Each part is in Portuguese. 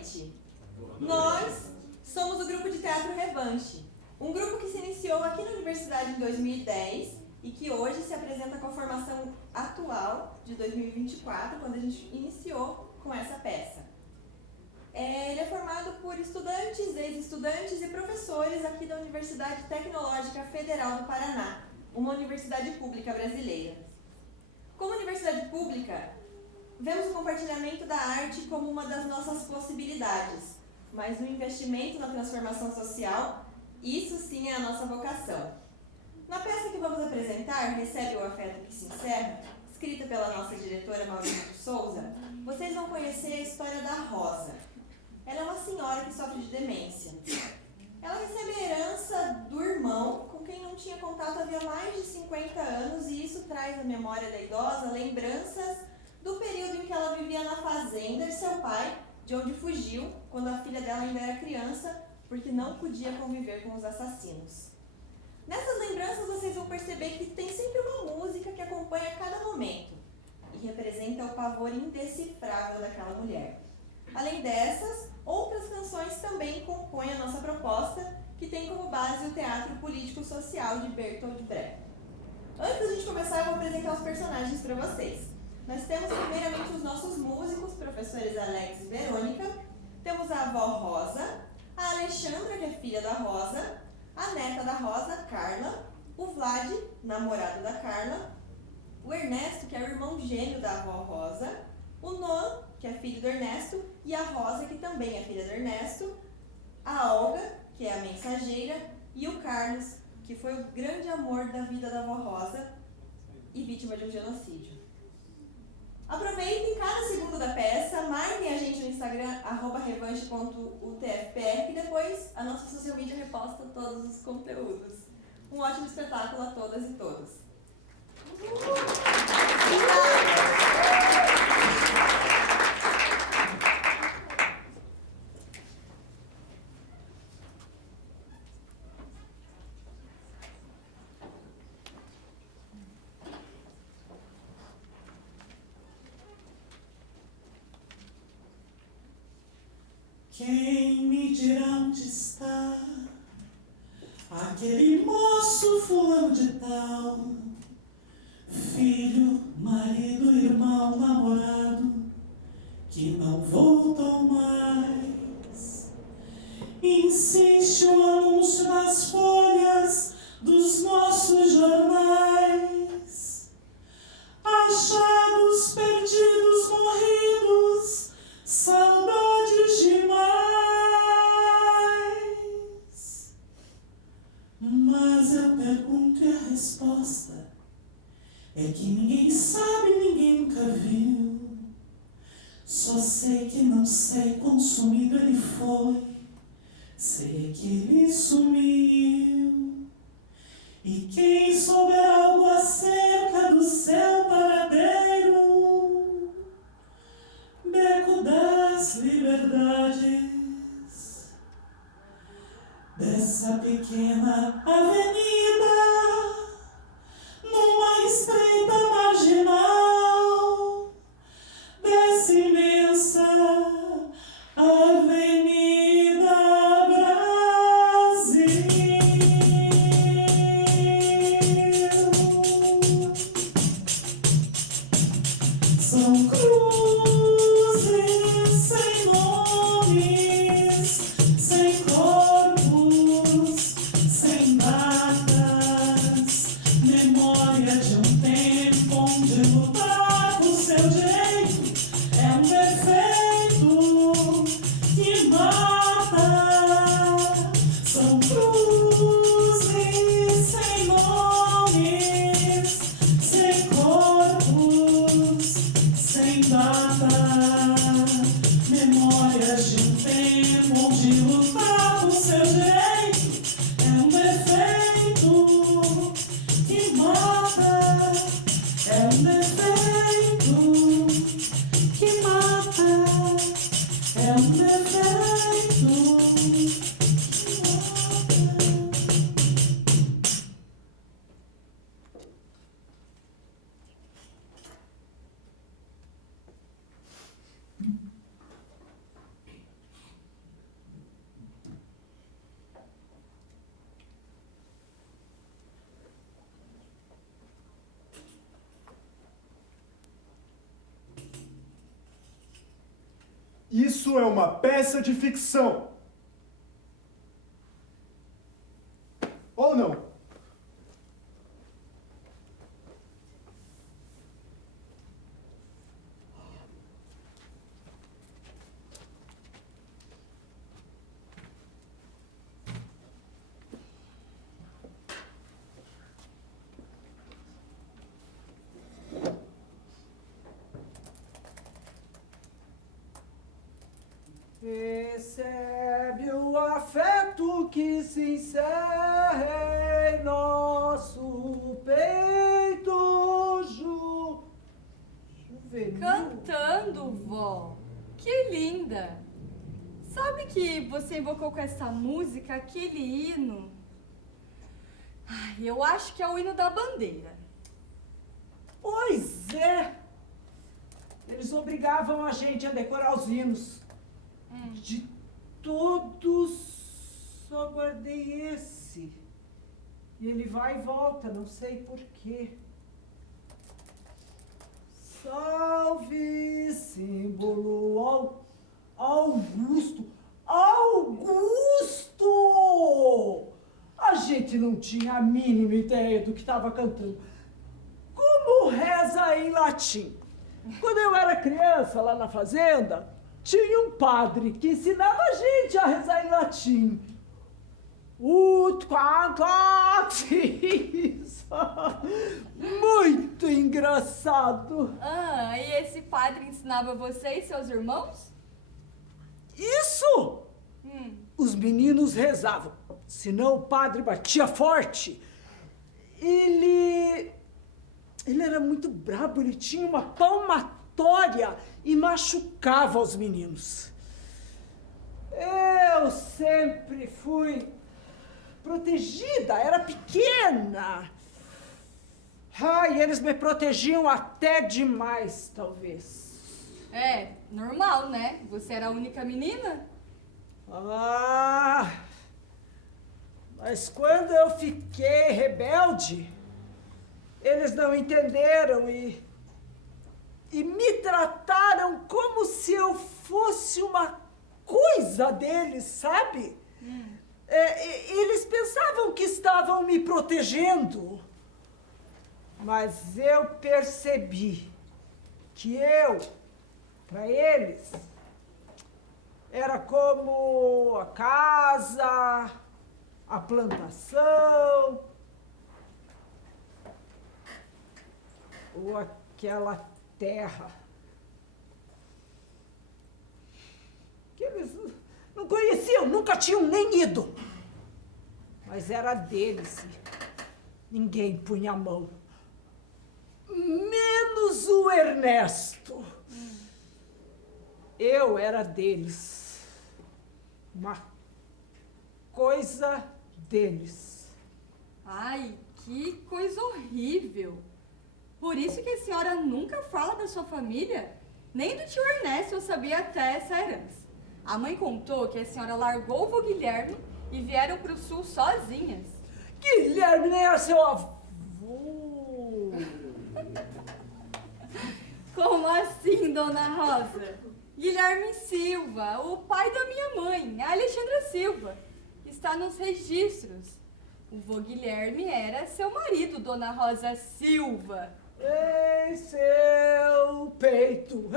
noite. Nós somos o grupo de teatro Revanche, um grupo que se iniciou aqui na Universidade em 2010 e que hoje se apresenta com a formação atual de 2024, quando a gente iniciou com essa peça. Ele é formado por estudantes, ex-estudantes e professores aqui da Universidade Tecnológica Federal do Paraná, uma universidade pública brasileira. Como universidade pública, vemos o compartilhamento da arte como uma das nossas possibilidades, mas o investimento na transformação social, isso sim é a nossa vocação. Na peça que vamos apresentar, Recebe o Afeto que se Encerra, escrita pela nossa diretora Maurício de Souza, vocês vão conhecer a história da Rosa. Ela é uma senhora que sofre de demência. Ela recebe a herança do irmão, com quem não tinha contato havia mais de 50 anos, e isso traz à memória da idosa lembranças do período em que ela vivia na fazenda de seu pai, de onde fugiu quando a filha dela ainda era criança, porque não podia conviver com os assassinos. Nessas lembranças vocês vão perceber que tem sempre uma música que acompanha cada momento e representa o pavor indecifrável daquela mulher. Além dessas, outras canções também compõem a nossa proposta, que tem como base o teatro político-social de Bertolt Brecht. Antes da gente começar, eu vou apresentar os personagens para vocês. Nós temos primeiramente os nossos músicos, professores Alex e Verônica. Temos a avó Rosa, a Alexandra, que é filha da Rosa, a neta da Rosa, Carla, o Vlad, namorado da Carla, o Ernesto, que é o irmão gêmeo da avó Rosa, o Noah, que é filho do Ernesto, e a Rosa, que também é filha do Ernesto, a Olga, que é a mensageira, e o Carlos, que foi o grande amor da vida da avó Rosa e vítima de um genocídio. Aproveitem cada segundo da peça, marquem a gente no Instagram, @revanche.utfpr, e depois a nossa social media reposta todos os conteúdos. Um ótimo espetáculo a todas e todos. Quem me dirá onde está aquele moço fulano de tal, filho, marido, irmão, namorado, que não voltou mais? Insiste o anúncio nas folhas dos nossos jornais, achados, perdidos, morridos, saudades demais. Mas eu pergunto e a resposta é que ninguém sabe, ninguém nunca viu. Só sei que não sei quão sumido ele foi, sei que ele sumiu. E quem souber algo acerca do seu paradeiro, Beco das Liberdades, dessa pequena avenida, numa estreita marginal, dessa imensa Avenida Brasil. São cruzes sem nomes, sem corpos, sem datas, memória de um tempo onde lutar por seu direito é um defeito que mata. São cruzes sem nomes, sem corpos, sem data, memórias de um tempo onde lutar por seu direito é um defeito que mata, é um defeito que mata, é um defeito que mata. Isso é uma peça de ficção. Ou não? Recebe o afeto que se encerra em nosso peito juvenil. Cantando, vó. Que linda. Sabe que você invocou com essa música aquele hino? Ai, eu acho que é o hino da bandeira. Pois é. Eles obrigavam a gente a decorar os hinos. De todos, só guardei esse. E ele vai e volta, não sei porquê. Salve, símbolo Augusto. Augusto! A gente não tinha a mínima ideia do que estava cantando. Como reza em latim? Quando eu era criança, lá na fazenda, tinha um padre que ensinava a gente a rezar em latim. Muito engraçado. Ah, e esse padre ensinava você e seus irmãos? Isso! Os meninos rezavam, senão o padre batia forte. Ele era muito brabo, ele tinha uma palmatória e machucava os meninos. Eu sempre fui protegida, era pequena. E eles me protegiam até demais, talvez. É, normal, né? Você era a única menina? Mas quando eu fiquei rebelde, eles não entenderam e me trataram como se eu fosse uma coisa deles, sabe? Eles pensavam que estavam me protegendo, mas eu percebi que para eles, era como a casa, a plantação, ou aquela terra que eles não conheciam, nunca tinham nem ido. Mas era deles. Ninguém punha a mão. Menos o Ernesto. Eu era deles. Uma coisa deles. Ai, que coisa horrível. Por isso que a senhora nunca fala da sua família? Nem do tio Ernesto eu sabia até essa herança. A mãe contou que a senhora largou o vô Guilherme e vieram pro sul sozinhas. Guilherme nem era seu avô. Como assim, dona Rosa? Guilherme Silva, o pai da minha mãe, a Alexandra Silva. Está nos registros. O vô Guilherme era seu marido, dona Rosa Silva. Em seu peito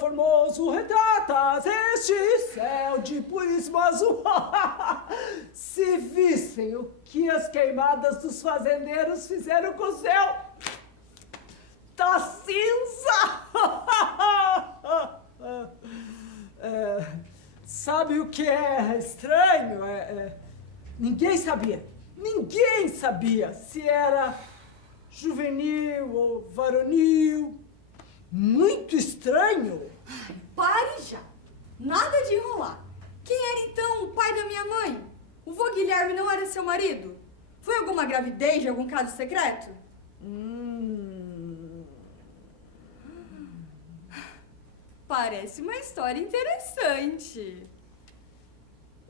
formoso retratas este céu de puríssimo azul. Se vissem o que as queimadas dos fazendeiros fizeram com o céu da cinza. Sabe o que é estranho? Ninguém sabia se era juvenil ou varonil. Muito estranho. Pare já! Nada de enrolar. Quem era então o pai da minha mãe? O vô Guilherme não era seu marido? Foi alguma gravidez de algum caso secreto? Parece uma história interessante.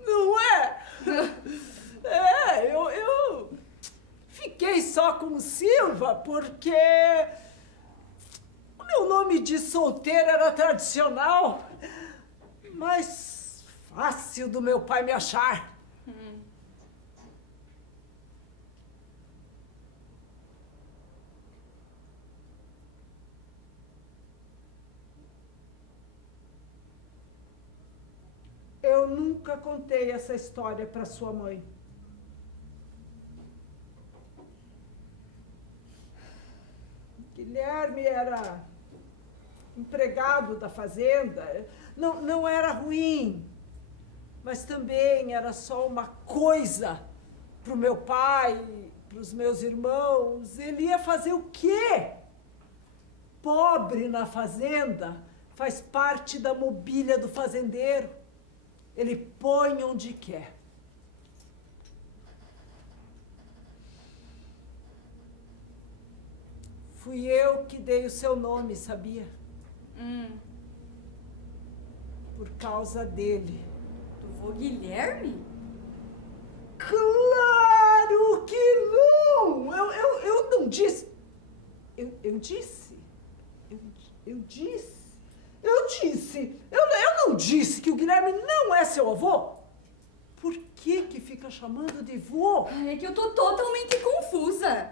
Não é? Eu fiquei só com Silva porque o meu nome de solteira era tradicional. mais fácil do meu pai me achar. Eu nunca contei essa história para sua mãe. Guilherme era empregado da fazenda. Não era ruim, mas também era só uma coisa para o meu pai, para os meus irmãos. Ele ia fazer o quê? Pobre na fazenda faz parte da mobília do fazendeiro. Ele põe onde quer. Fui eu que dei o seu nome, sabia? Por causa dele. Do vô Guilherme? Claro que não! Eu não disse. Eu disse. Eu disse. Eu não disse que o Guilherme não é seu avô? Por que fica chamando de vô? Ai, é que eu tô totalmente confusa.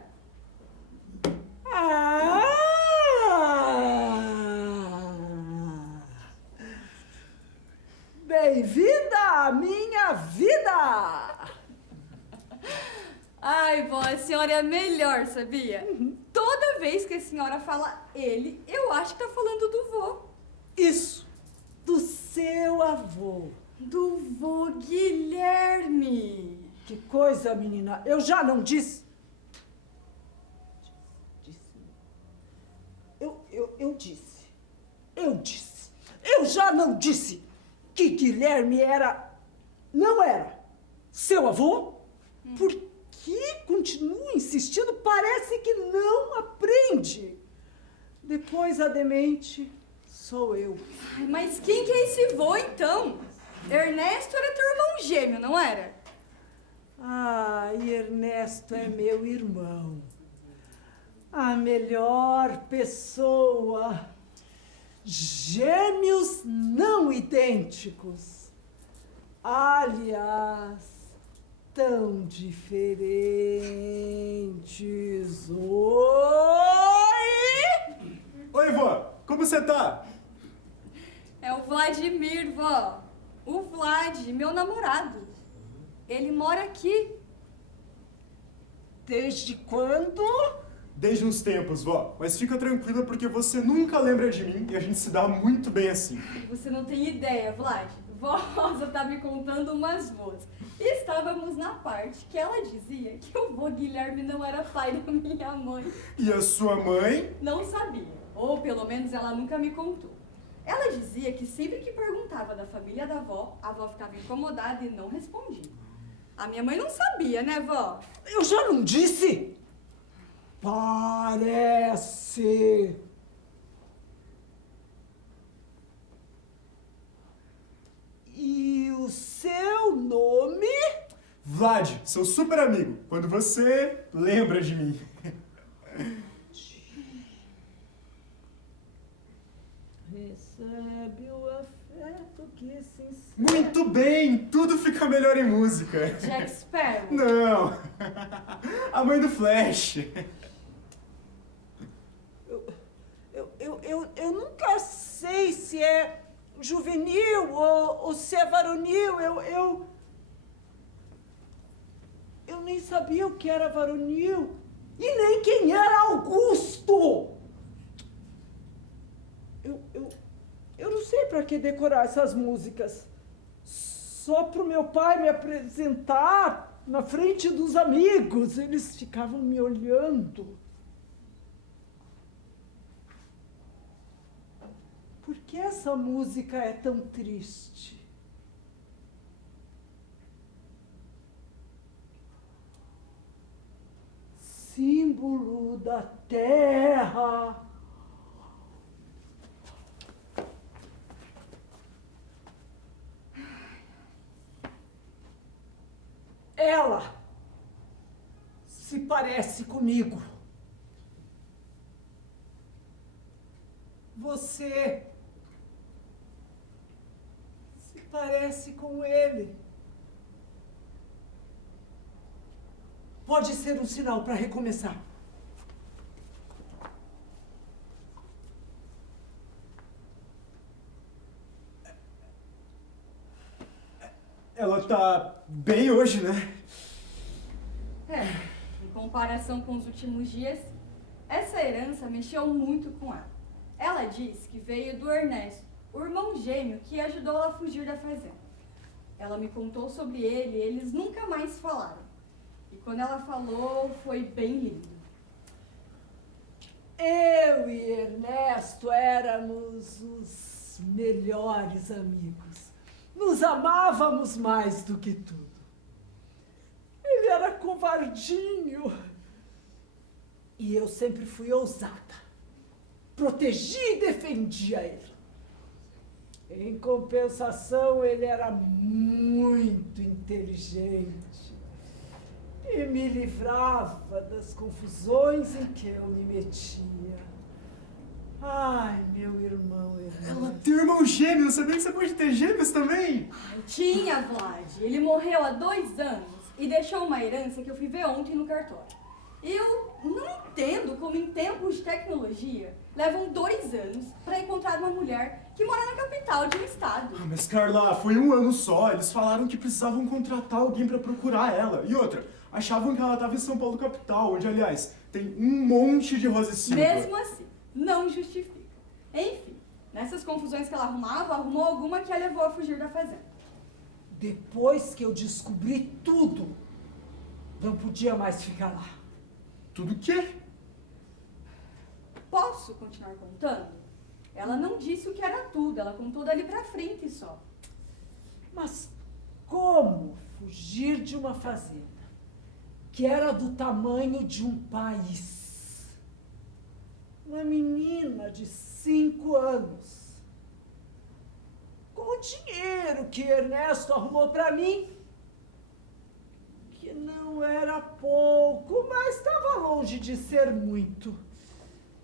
Bem-vinda à minha vida! Ai, vó, a senhora é a melhor, sabia? Toda vez que a senhora fala ele, eu acho que tá falando do vô. Isso, do seu avô. Do vô Guilherme. Que coisa, menina, eu já não disse. Eu disse. Eu já não disse que Guilherme não era seu avô? Por que continua insistindo? Parece que não aprende. Depois a demente sou eu. Ai, mas quem que é esse vô, então? Ernesto era teu irmão gêmeo, não era? E Ernesto é meu irmão. A melhor pessoa. Gêmeos não idênticos. Aliás, tão diferentes. Oi! Oi, vó. Como você tá? É o Vladimir, vó. O Vlad, meu namorado. Ele mora aqui. Desde quando? Desde uns tempos, vó. Mas fica tranquila porque você nunca lembra de mim e a gente se dá muito bem assim. Você não tem ideia, Vlad. Vó Rosa tá me contando umas boas. Estávamos na parte que ela dizia que o vô Guilherme não era pai da minha mãe. E a sua mãe? Não sabia. Ou pelo menos ela nunca me contou. Ela dizia que sempre que perguntava da família da avó, a avó ficava incomodada e não respondia. A minha mãe não sabia, né, vó? Eu já não disse? Parece. E o seu nome? Vlad, seu super amigo. Quando você lembra de mim. Recebe o afeto que se insere. Muito bem! Tudo fica melhor em música. Jack Sparrow. Não! A mãe do Flash. Eu nunca sei se é juvenil ou se é varonil. Eu nem sabia o que era varonil e nem quem era Augusto. Eu não sei para que decorar essas músicas. Só pro meu pai me apresentar na frente dos amigos. Eles ficavam me olhando. Por que essa música é tão triste? Símbolo da terra. Ela se parece comigo. Você parece com ele. Pode ser um sinal para recomeçar. Ela tá bem hoje, né? Em comparação com os últimos dias, essa herança mexeu muito com ela. Ela disse que veio do Ernesto, o irmão gêmeo que ajudou ela a fugir da fazenda. Ela me contou sobre ele e eles nunca mais falaram. E quando ela falou, foi bem lindo. Eu e Ernesto éramos os melhores amigos. Nos amávamos mais do que tudo. Ele era covardinho. E eu sempre fui ousada. Protegia e defendia ele. Em compensação, ele era muito inteligente e me livrava das confusões em que eu me metia. Ai, meu irmão Ernesto. Ela tem irmão gêmeo, sabia que você pode ter gêmeos também? Tinha, Vlad. Ele morreu há 2 anos e deixou uma herança que eu fui ver ontem no cartório. Eu não entendo como em tempos de tecnologia levam 2 anos para encontrar uma mulher que mora na capital de um estado. Ah, mas Carla, foi 1 ano só. Eles falaram que precisavam contratar alguém pra procurar ela. E outra, achavam que ela tava em São Paulo capital, onde, aliás, tem um monte de Rosa e Silva. Mesmo assim, não justifica. Enfim, nessas confusões que ela arrumava, arrumou alguma que a levou a fugir da fazenda. Depois que eu descobri tudo, não podia mais ficar lá. Tudo o quê? Posso continuar contando? Ela não disse o que era tudo, ela contou dali pra frente só. Mas como fugir de uma fazenda que era do tamanho de um país? Uma menina de 5 anos, com o dinheiro que Ernesto arrumou para mim, que não era pouco, mas estava longe de ser muito.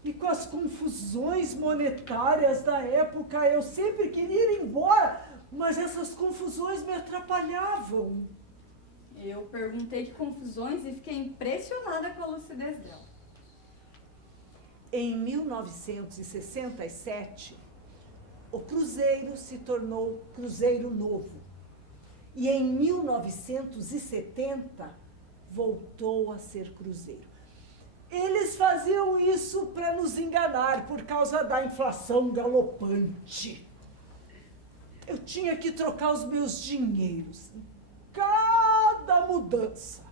E com as confusões monetárias da época, eu sempre queria ir embora, mas essas confusões me atrapalhavam. Eu perguntei que confusões e fiquei impressionada com a lucidez dela. Em 1967, o Cruzeiro se tornou Cruzeiro Novo. E em 1970, voltou a ser Cruzeiro. Eles faziam isso para nos enganar por causa da inflação galopante. Eu tinha que trocar os meus dinheiros em cada mudança.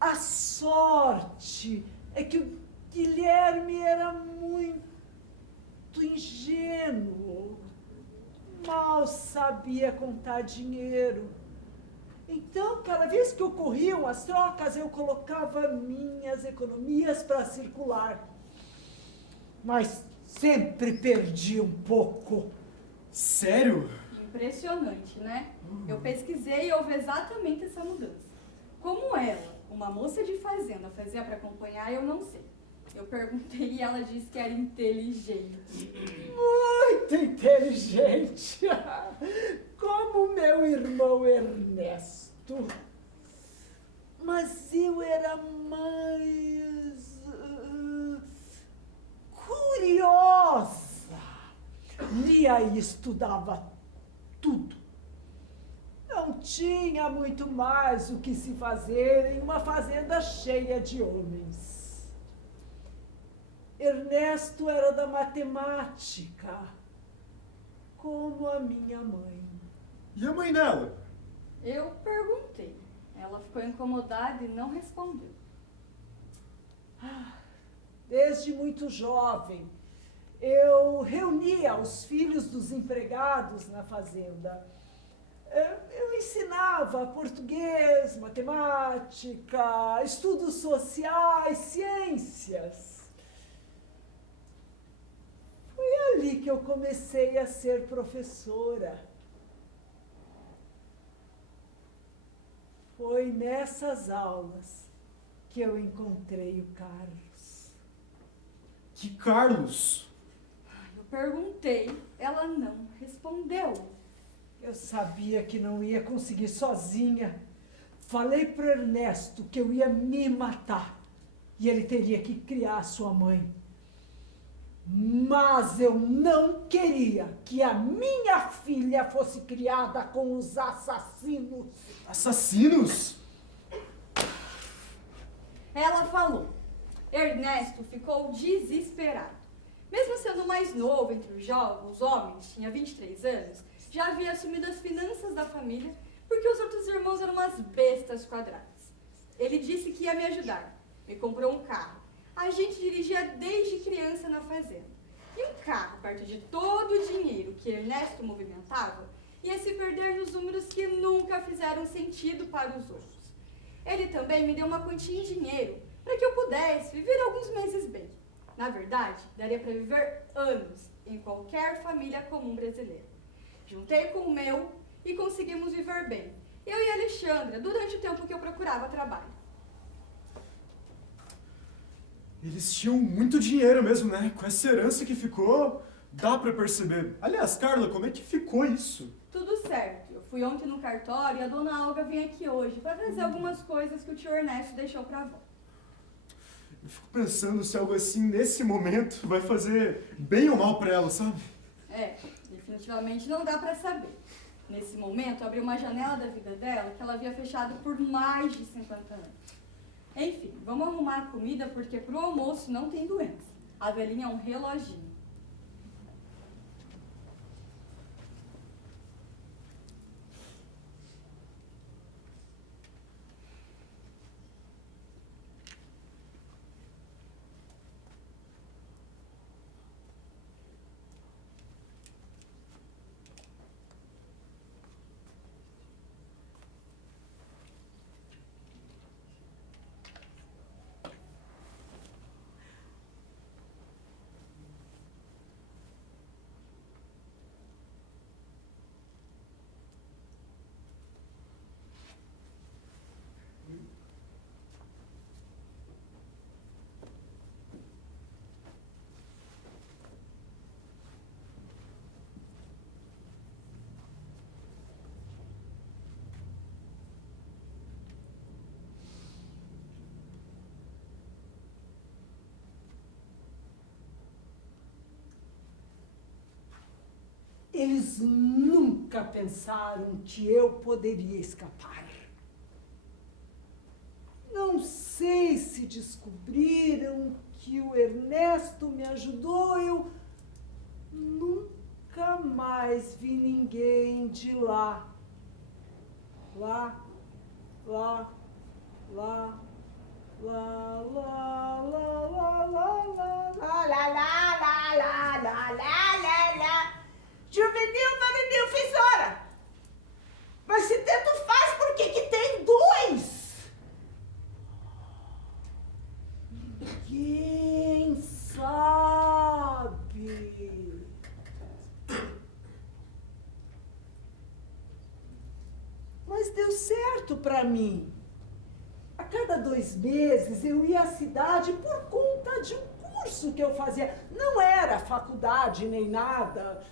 A sorte é que o Guilherme era muito ingênuo. Mal sabia contar dinheiro. Então, cada vez que ocorriam as trocas, eu colocava minhas economias para circular. Mas sempre perdi um pouco. Sério? Impressionante, né? Eu pesquisei e houve exatamente essa mudança. Como ela, uma moça de fazenda, fazia para acompanhar, eu não sei. Eu perguntei e ela disse que era inteligente. Muito inteligente. Como meu irmão Ernesto. Mas eu era mais curiosa. Lia e estudava tudo. Não tinha muito mais o que se fazer em uma fazenda cheia de homens. Ernesto era da matemática, como a minha mãe. E a mãe dela? Eu perguntei. Ela ficou incomodada e não respondeu. Desde muito jovem, eu reunia os filhos dos empregados na fazenda. Eu ensinava português, matemática, estudos sociais, ciências. Foi ali que eu comecei a ser professora. Foi nessas aulas que eu encontrei o Carlos. Que Carlos? Eu perguntei, ela não respondeu. Eu sabia que não ia conseguir sozinha. Falei pro Ernesto que eu ia me matar e ele teria que criar sua mãe. Mas eu não queria que a minha filha fosse criada com os assassinos. Assassinos? Ela falou. Ernesto ficou desesperado. Mesmo sendo mais novo entre os homens, tinha 23 anos, já havia assumido as finanças da família porque os outros irmãos eram umas bestas quadradas. Ele disse que ia me ajudar. Me comprou um carro. A gente dirigia desde criança na fazenda. E um carro, perto de todo o dinheiro que Ernesto movimentava, ia se perder nos números que nunca fizeram sentido para os outros. Ele também me deu uma quantia em dinheiro para que eu pudesse viver alguns meses bem. Na verdade, daria para viver anos em qualquer família comum brasileira. Juntei com o meu e conseguimos viver bem. Eu e a Alexandra, durante o tempo que eu procurava trabalho. Eles tinham muito dinheiro mesmo, né? Com essa herança que ficou, dá pra perceber. Aliás, Carla, como é que ficou isso? Tudo certo. Eu fui ontem no cartório e a dona Olga vem aqui hoje para trazer algumas coisas que o tio Ernesto deixou para a avó. Eu fico pensando se algo assim, nesse momento, vai fazer bem ou mal pra ela, sabe? Definitivamente não dá para saber. Nesse momento, abriu uma janela da vida dela que ela havia fechado por mais de 50 anos. Enfim, vamos arrumar a comida porque pro almoço não tem doença. A velhinha é um reloginho. Eles nunca pensaram que eu poderia escapar. Não sei se descobriram que o Ernesto me ajudou. Eu nunca mais vi ninguém de lá. Lá, lá, lá, lá, lá, lá, lá, lá, lá, lá, lá, lá, lá, lá, lá, lá. Juvenil, varonil, fiz hora. Mas se tanto faz, por que que tem dois? Quem sabe? Mas deu certo pra mim. A cada 2 meses eu ia à cidade por conta de um curso que eu fazia. Não era faculdade nem nada,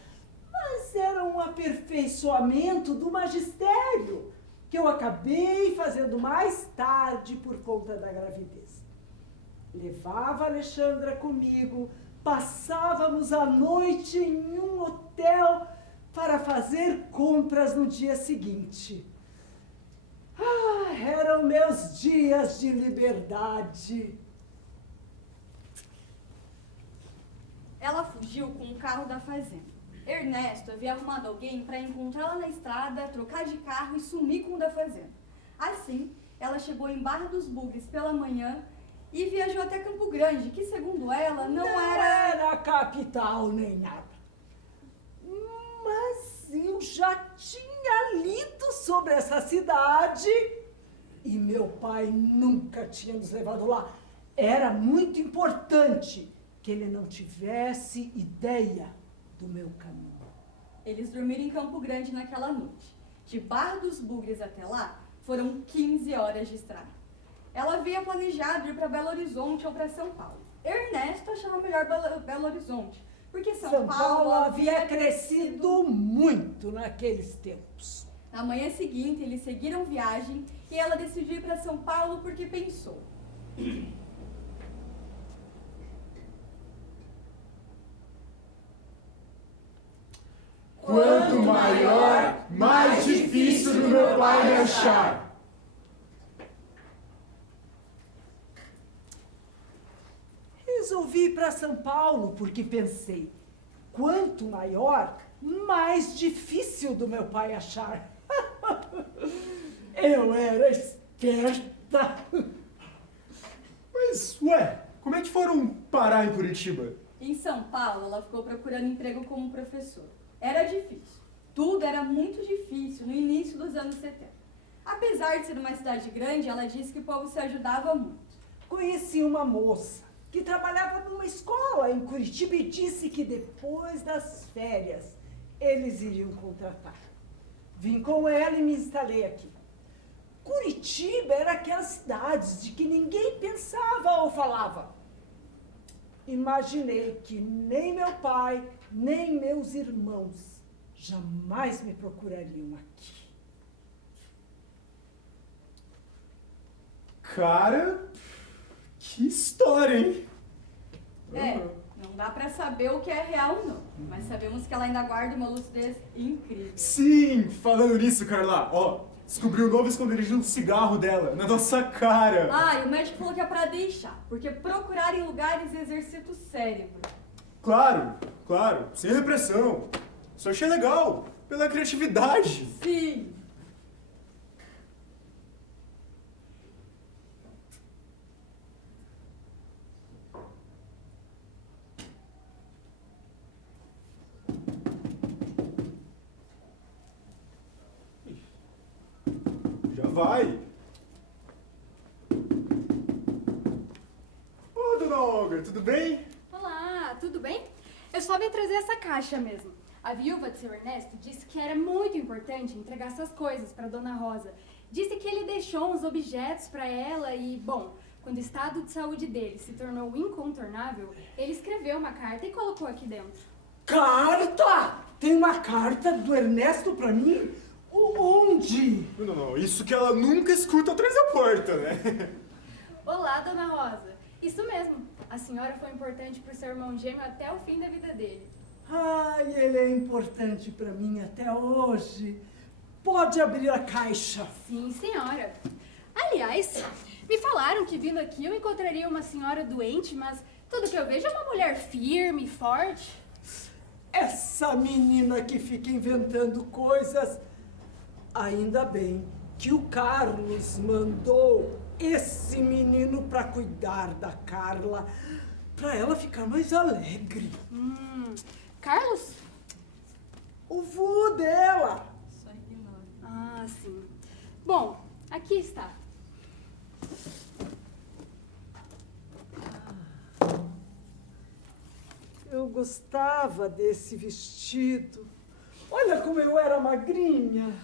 mas era um aperfeiçoamento do magistério que eu acabei fazendo mais tarde por conta da gravidez. Levava a Alexandra comigo, passávamos a noite em um hotel para fazer compras no dia seguinte. Ah, eram meus dias de liberdade. Ela fugiu com o carro da fazenda. Ernesto havia arrumado alguém para encontrá-la na estrada, trocar de carro e sumir com o da fazenda. Assim, ela chegou em Barra dos Bugres pela manhã e viajou até Campo Grande, que segundo ela não era a capital nem nada. Mas eu já tinha lido sobre essa cidade e meu pai nunca tinha nos levado lá. Era muito importante que ele não tivesse ideia do meu caminho. Eles dormiram em Campo Grande naquela noite. De Barra dos Bugres até lá, foram 15 horas de estrada. Ela havia planejado ir para Belo Horizonte ou para São Paulo. Ernesto achava melhor Belo Horizonte, porque São São Paulo Paulo havia crescido muito naqueles tempos. Na manhã seguinte, eles seguiram viagem e ela decidiu ir para São Paulo porque pensou. Quanto maior, mais difícil do meu pai me achar. Resolvi ir para São Paulo porque pensei, quanto maior, mais difícil do meu pai achar. Eu era esperta. Mas, ué, como é que foram parar em Curitiba? Em São Paulo, ela ficou procurando emprego como professora. Era difícil. Tudo era muito difícil no início dos anos 70. Apesar de ser uma cidade grande, ela disse que o povo se ajudava muito. Conheci uma moça que trabalhava numa escola em Curitiba e disse que depois das férias eles iriam contratar. Vim com ela e me instalei aqui. Curitiba era aquelas cidades de que ninguém pensava ou falava. Imaginei que nem meu pai, nem meus irmãos jamais me procurariam aqui. Cara, que história, hein? Não dá pra saber o que é real, não. Mas sabemos que ela ainda guarda uma lucidez incrível. Sim, falando nisso, Carla, ó, descobri o novo esconderijo do cigarro dela, na nossa cara. Ah, e o médico falou que é pra deixar, porque procurar em lugares exercita o cérebro. Claro, sem repressão. Só achei legal, pela criatividade. Sim. Já vai. Ô, dona Olga, tudo bem? Olá, tudo bem? Eu só vim trazer essa caixa mesmo. A viúva de seu Ernesto disse que era muito importante entregar essas coisas para Dona Rosa. Disse que ele deixou uns objetos para ela e, bom, quando o estado de saúde dele se tornou incontornável, ele escreveu uma carta e colocou aqui dentro. Carta? Tem uma carta do Ernesto para mim? Onde? Não, isso que ela nunca escuta atrás da porta, né? Olá, Dona Rosa. Isso mesmo. A senhora foi importante para o seu irmão gêmeo até o fim da vida dele. Ai, ele é importante para mim até hoje. Pode abrir a caixa. Sim, senhora. Aliás, me falaram que vindo aqui eu encontraria uma senhora doente, mas tudo que eu vejo é uma mulher firme e forte. Essa menina que fica inventando coisas. Ainda bem que o Carlos mandou esse menino para cuidar da Carla, para ela ficar mais alegre. Carlos? O vô dela. Só ignora. Ah, sim. Bom, aqui está. Eu gostava desse vestido. Olha como eu era magrinha.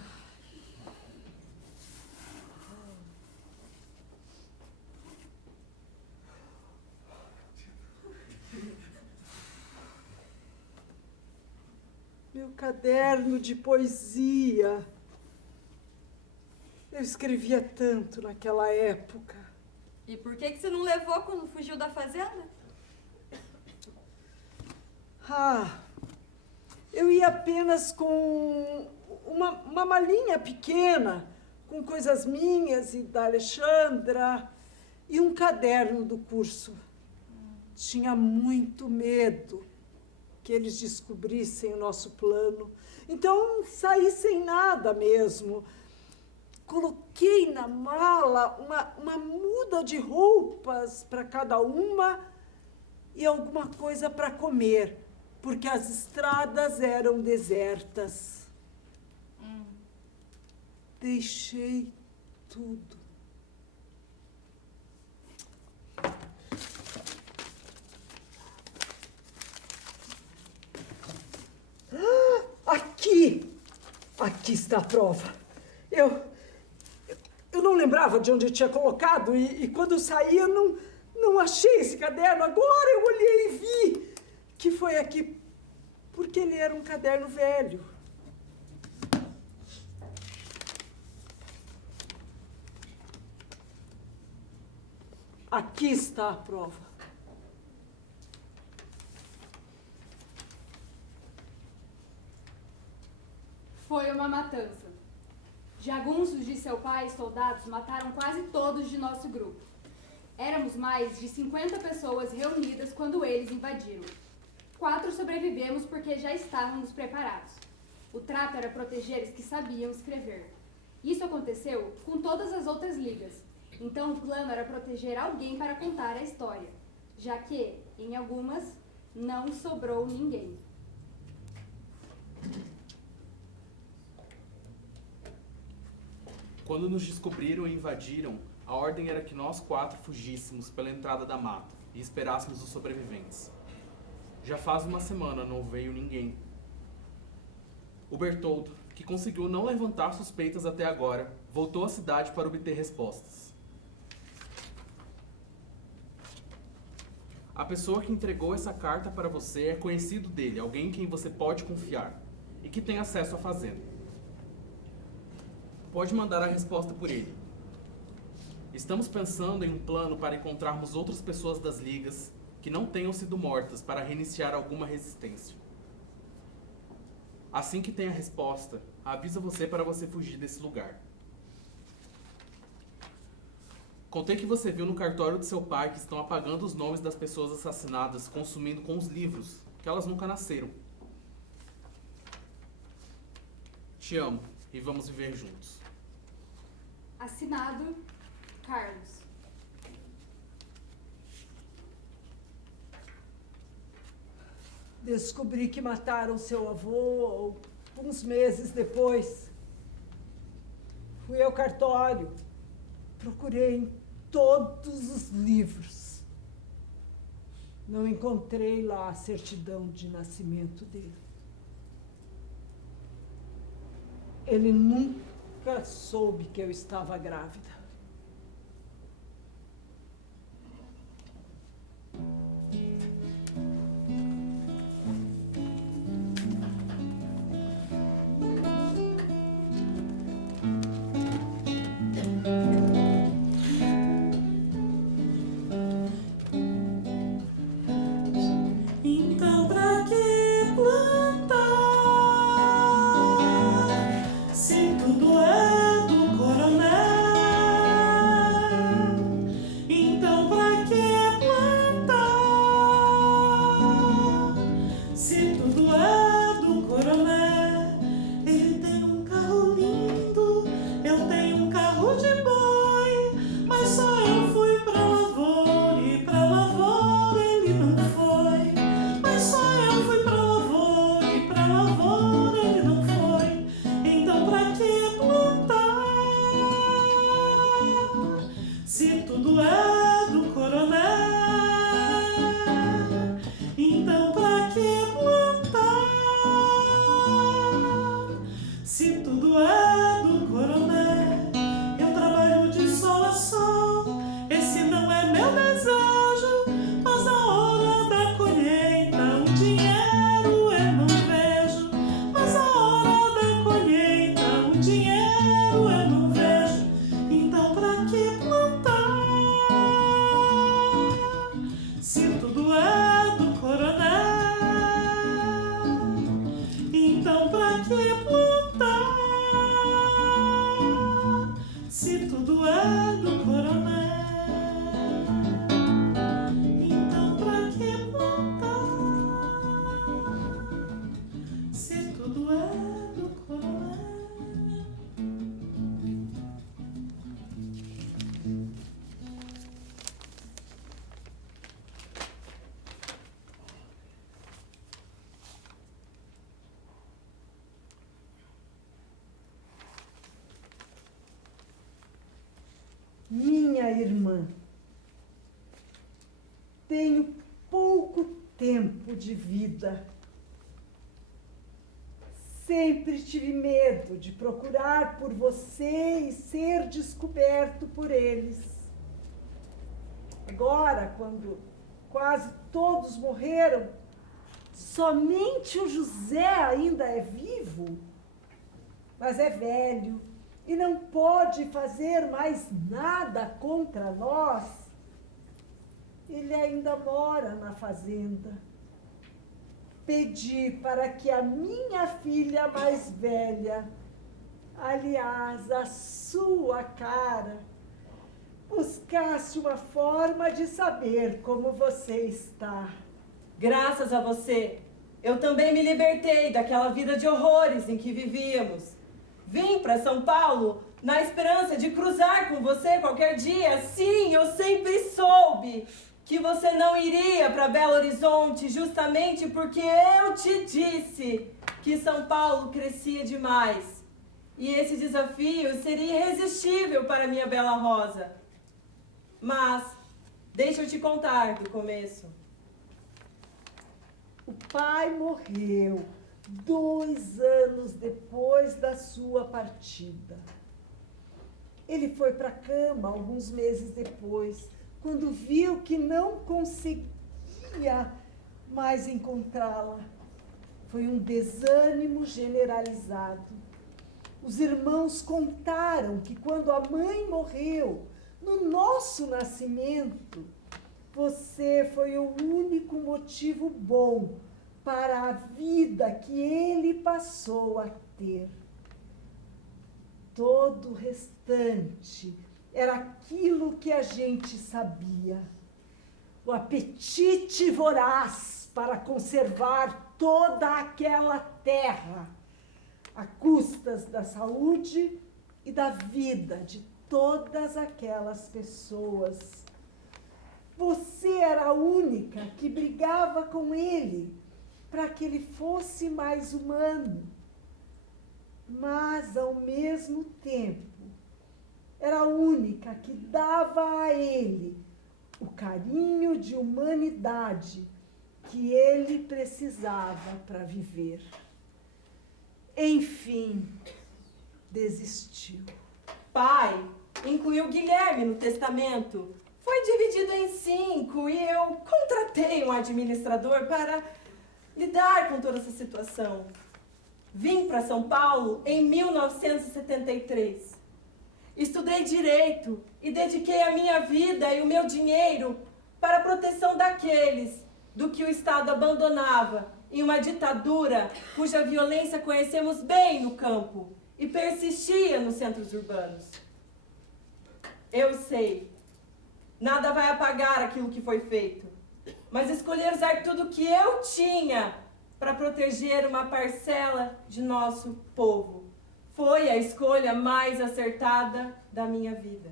Meu caderno de poesia. Eu escrevia tanto naquela época. E por que você não levou quando fugiu da fazenda? Eu ia apenas com uma malinha pequena, com coisas minhas e da Alexandra, e um caderno do curso. Tinha muito medo que eles descobrissem o nosso plano. Então, saí sem nada mesmo. Coloquei na mala uma muda de roupas para cada uma e alguma coisa para comer, porque as estradas eram desertas. Deixei tudo. Aqui está a prova. Eu não lembrava de onde eu tinha colocado e quando eu saí eu não achei esse caderno. Agora eu olhei e vi que foi aqui porque ele era um caderno velho. Aqui está a prova. Foi uma matança. Jagunços de seu pai e soldados mataram quase todos de nosso grupo. Éramos mais de 50 pessoas reunidas quando eles invadiram. 4 sobrevivemos porque já estávamos preparados. O trato era proteger os que sabiam escrever. Isso aconteceu com todas as outras ligas. Então o plano era proteger alguém para contar a história, já que, em algumas, não sobrou ninguém. Quando nos descobriram e invadiram, a ordem era que nós 4 fugíssemos pela entrada da mata e esperássemos os sobreviventes. Já faz uma semana não veio ninguém. O Bertoldo, que conseguiu não levantar suspeitas até agora, voltou à cidade para obter respostas. A pessoa que entregou essa carta para você é conhecido dele, alguém em quem você pode confiar e que tem acesso à fazenda. Pode mandar a resposta por ele. Estamos pensando em um plano para encontrarmos outras pessoas das ligas que não tenham sido mortas para reiniciar alguma resistência. Assim que tem a resposta, avisa você para você fugir desse lugar. Contei que você viu no cartório de seu pai que estão apagando os nomes das pessoas assassinadas, consumindo com os livros, que elas nunca nasceram. Te amo e vamos viver juntos. Assinado, Carlos. Descobri que mataram seu avô alguns meses depois. Fui ao cartório. Procurei em todos os livros. Não encontrei lá a certidão de nascimento dele. Ele nunca soube que eu estava grávida. Então pra que plantar se tudo é do coronel? Então pra que plantar se tudo é do coronel? Ele tem um carro lindo, eu tenho um carro de boi, mas só eu fui pra lavoura e pra lavoura ele não foi. Mas só eu fui pra lavoura e pra lavoura ele não foi. Então pra que plantar se tudo é do coronel? Então pra que plantar se tudo é do coronel? Eu trabalho de sol a sol, esse não é meu desejo, mas na hora da colheita o dinheiro eu não vejo. Mas na hora da colheita o dinheiro eu não vejo. Então pra que plantar se tudo é do coronel? Então pra que plantar se tudo é do coronel? Então pra que plantar se tudo é do coronel? Minha irmã, tenho pouco tempo de vida. Sempre tive medo de procurar por você e ser descoberto por eles. Agora, quando quase todos morreram, Somente o José ainda é vivo, mas é velho e não pode fazer mais nada contra nós. Ele ainda mora na fazenda. Pedi para que a minha filha mais velha, aliás, a sua cara, buscasse uma forma de saber como você está. Graças a você, eu também me libertei daquela vida de horrores em que vivíamos. Vim para São Paulo na esperança de cruzar com você qualquer dia. Sim, eu sempre soube que você não iria para Belo Horizonte justamente porque eu te disse que São Paulo crescia demais. E esse desafio seria irresistível para minha bela Rosa. Mas, deixa eu te contar do começo. O pai morreu 2 anos depois da sua partida. Ele foi para a cama alguns meses depois, quando viu que não conseguia mais encontrá-la. Foi um desânimo generalizado. Os irmãos contaram que quando a mãe morreu, no nosso nascimento, você foi o único motivo bom para a vida que ele passou a ter. Todo o restante era aquilo que a gente sabia. O apetite voraz para conservar toda aquela terra, a custas da saúde e da vida de todas aquelas pessoas. Você era a única que brigava com ele para que ele fosse mais humano. Mas, ao mesmo tempo, era a única que dava a ele o carinho de humanidade que ele precisava para viver. Enfim, desistiu. Pai incluiu Guilherme no testamento. Foi dividido em 5 e eu contratei um administrador para lidar com toda essa situação. Vim para São Paulo em 1973. Estudei direito e dediquei a minha vida e o meu dinheiro para a proteção daqueles do que o Estado abandonava em uma ditadura cuja violência conhecemos bem no campo e persistia nos centros urbanos. Eu sei, nada vai apagar aquilo que foi feito, mas escolher usar tudo que eu tinha para proteger uma parcela de nosso povo foi a escolha mais acertada da minha vida.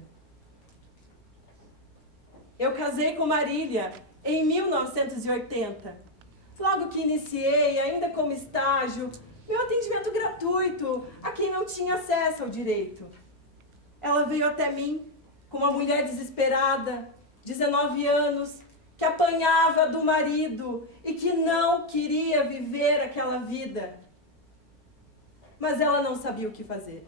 Eu casei com Marília em 1980. Logo que iniciei, ainda como estágio, meu atendimento gratuito a quem não tinha acesso ao direito. Ela veio até mim com uma mulher desesperada, 19 anos, que apanhava do marido e que não queria viver aquela vida. Mas ela não sabia o que fazer.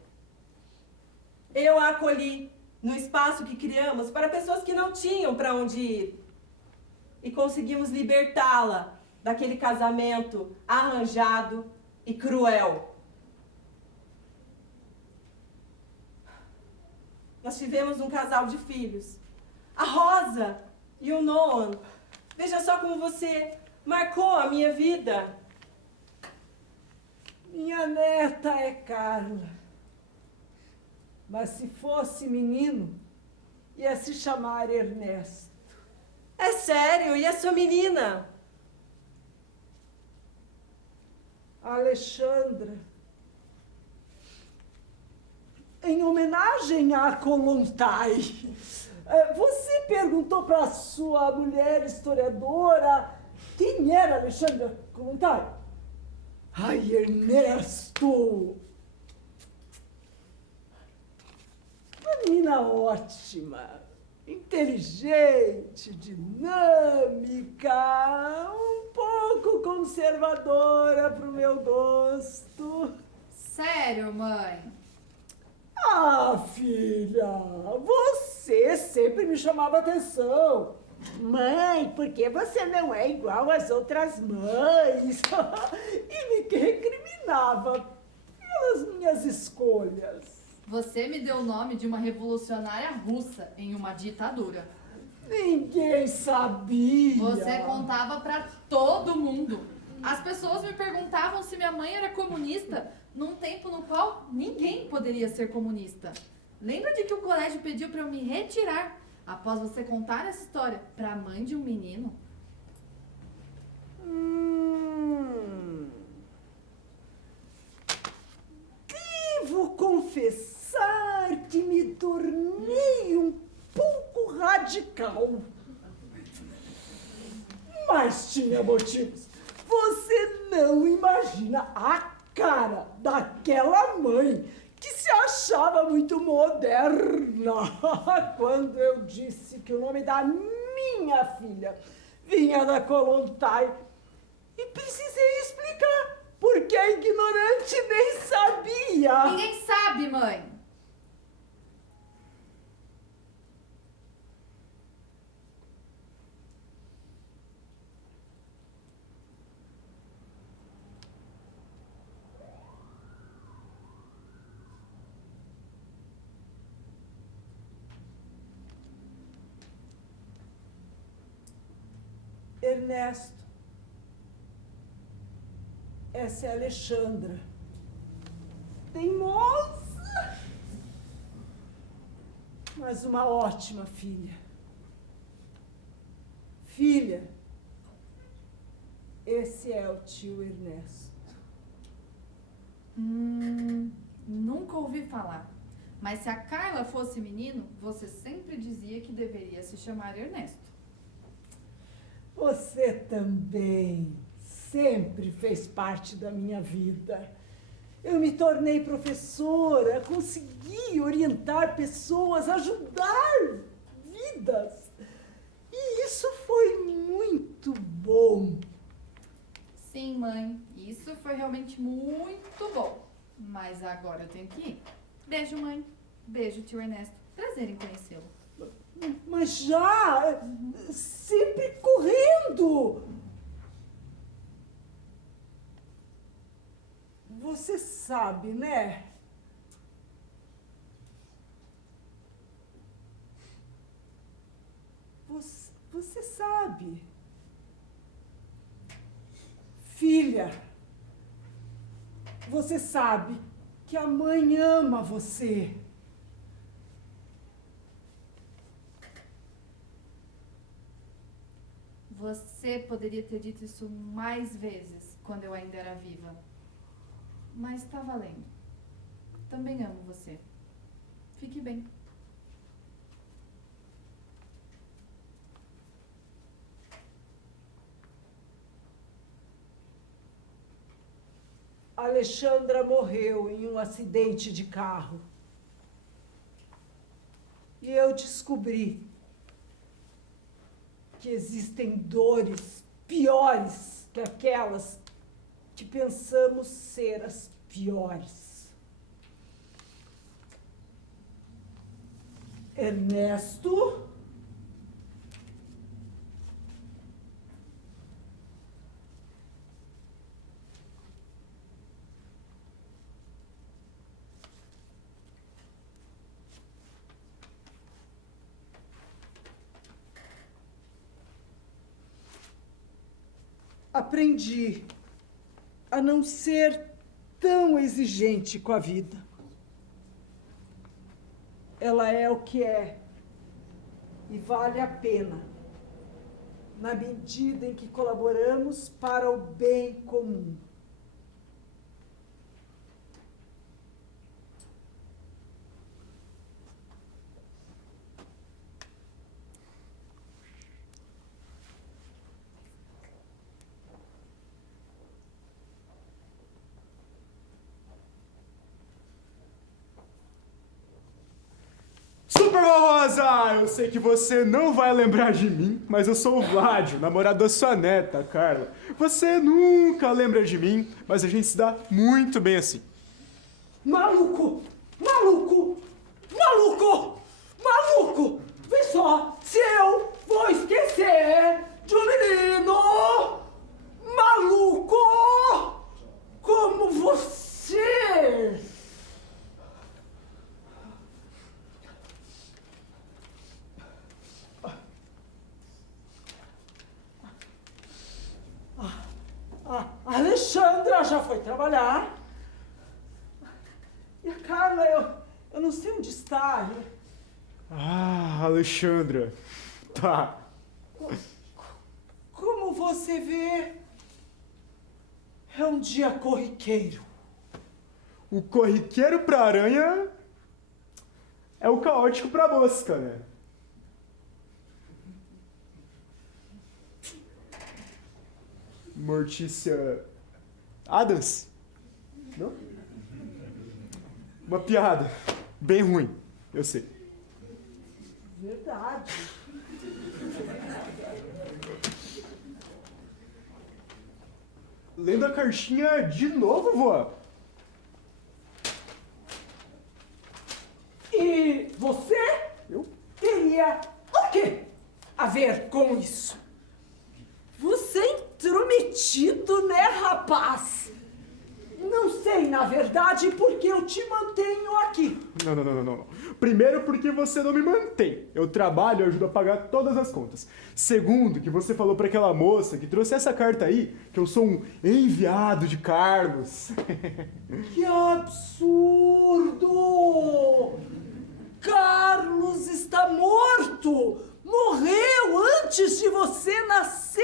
Eu a acolhi no espaço que criamos para pessoas que não tinham para onde ir. E conseguimos libertá-la daquele casamento arranjado e cruel. Nós tivemos um casal de filhos, a Rosa e o Noam. Veja só como você marcou a minha vida. Minha neta é Carla. Mas se fosse menino, ia se chamar Ernesto. É sério? E a sua menina? Alexandra. Em homenagem a Kollontai. Você perguntou para sua mulher historiadora quem era Alexandra Kollontai? Ai, Ernesto! Uma menina ótima, inteligente, dinâmica, um pouco conservadora para o meu gosto. Sério, mãe? Ah, filha, você sempre me chamava atenção. Mãe, por que você não é igual às outras mães? E me recriminava pelas minhas escolhas. Você me deu o nome de uma revolucionária russa em uma ditadura. Ninguém sabia. Você contava pra todo mundo. As pessoas me perguntavam se minha mãe era comunista num tempo no qual ninguém poderia ser comunista. Lembra de que o colégio pediu pra eu me retirar após você contar essa história pra mãe de um menino? Devo confessar que me tornei um pouco radical. Mas tinha motivos. Você não imagina a cara daquela mãe que se achava muito moderna quando eu disse que o nome da minha filha vinha da Kollontai. E precisei explicar, porque a ignorante nem sabia. Ninguém sabe, mãe. Ernesto, essa é a Alexandra. Teimosa, mas uma ótima filha. Filha, esse é o tio Ernesto. Nunca ouvi falar. Mas se a Carla fosse menino, você sempre dizia que deveria se chamar Ernesto. Você também sempre fez parte da minha vida. Eu me tornei professora, consegui orientar pessoas, ajudar vidas. E isso foi muito bom. Sim, mãe. Isso foi realmente muito bom. Mas agora eu tenho que ir. Beijo, mãe. Beijo, tio Ernesto. Prazer em conhecê-lo. Mas já, sempre correndo. Você sabe, né? Você sabe. Filha, você sabe que a mãe ama você. Você poderia ter dito isso mais vezes quando eu ainda era viva. Mas tá valendo. Também amo você. Fique bem. Alexandra morreu em um acidente de carro. E eu descobri que existem dores piores que aquelas que pensamos ser as piores. Ernesto? Aprendi a não ser tão exigente com a vida. Ela é o que é e vale a pena, na medida em que colaboramos para o bem comum. Super Rosa! Eu sei que você não vai lembrar de mim, mas eu sou o Vlad, o namorado da sua neta, Carla. Você nunca lembra de mim, mas a gente se dá muito bem assim. Maluco! Maluco! Maluco! Maluco! Vê só, se eu vou esquecer já foi trabalhar. E a Carla, eu não sei onde está. Ah, Alexandra. Tá. Como você vê, é um dia corriqueiro. O corriqueiro pra aranha é o caótico pra mosca, né? Mortícia Adams? Não? Uma piada. Bem ruim, eu sei. Verdade. Lendo a cartinha de novo, vó? E você Eu? teria o quê a ver com isso? Você é intrometido, né, rapaz? Não sei, na verdade, porque eu te mantenho aqui. Não. Primeiro, porque você não me mantém. Eu trabalho e ajudo a pagar todas as contas. Segundo, que você falou pra aquela moça que trouxe essa carta aí, que eu sou um enviado de Carlos. Que absurdo! Carlos está morto! Morreu antes de você nascer!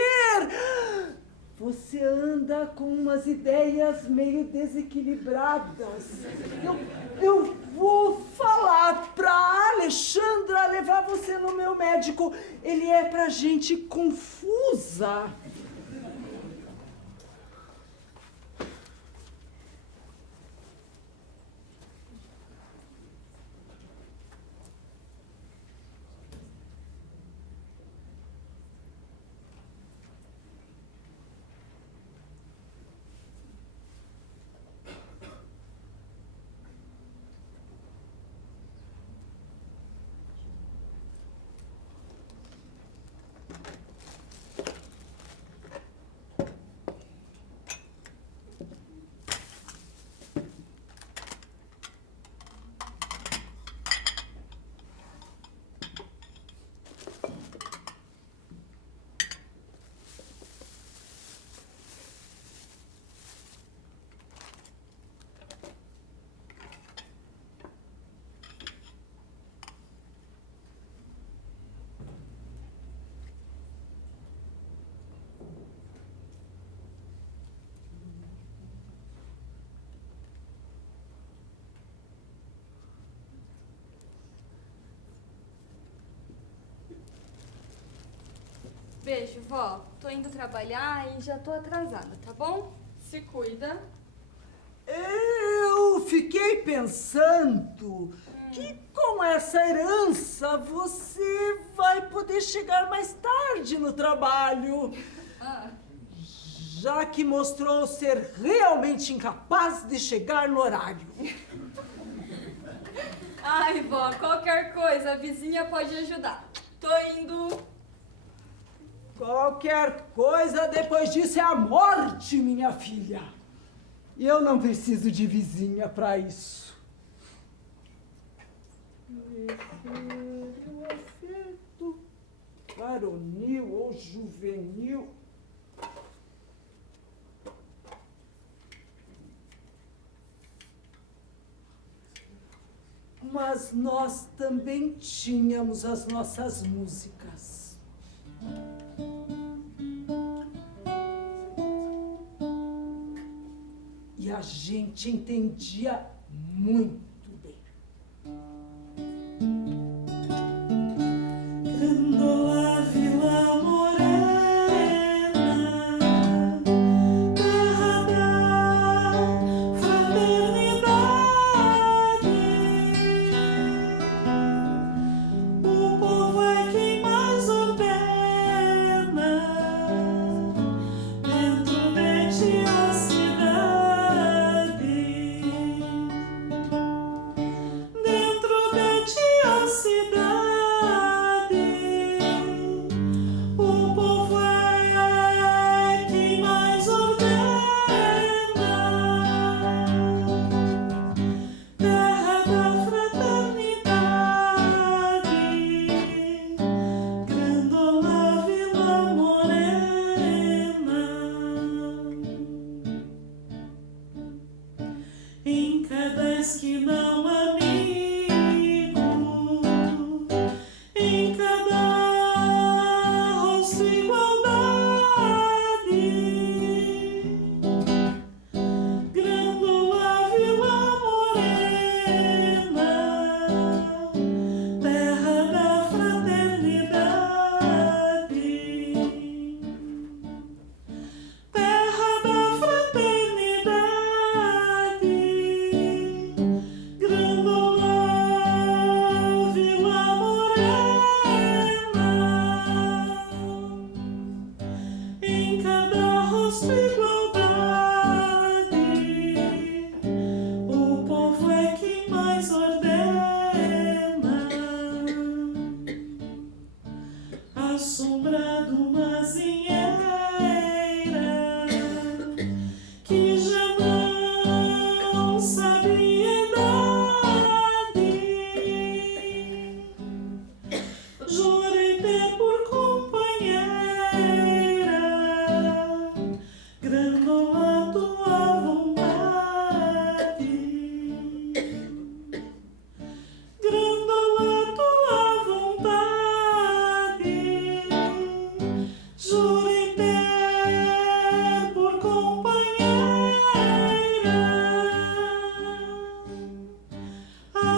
Você anda com umas ideias meio desequilibradas. Eu vou falar pra Alexandra levar você no meu médico. Ele é pra gente confusa. Beijo, vó. Tô indo trabalhar e já tô atrasada, tá bom? Se cuida. Eu fiquei pensando que com essa herança você vai poder chegar mais tarde no trabalho. Já que mostrou ser realmente incapaz de chegar no horário. Ai, vó, qualquer coisa, a vizinha pode ajudar. Tô indo. Qualquer coisa depois disso é a morte, minha filha. E eu não preciso de vizinha para isso. O afeto varonil ou juvenil. Mas nós também tínhamos as nossas músicas. E a gente entendia muito bem. Grândola Vila Morena, terra da fraternidade. O povo é quem mais ordena dentro de a cidade.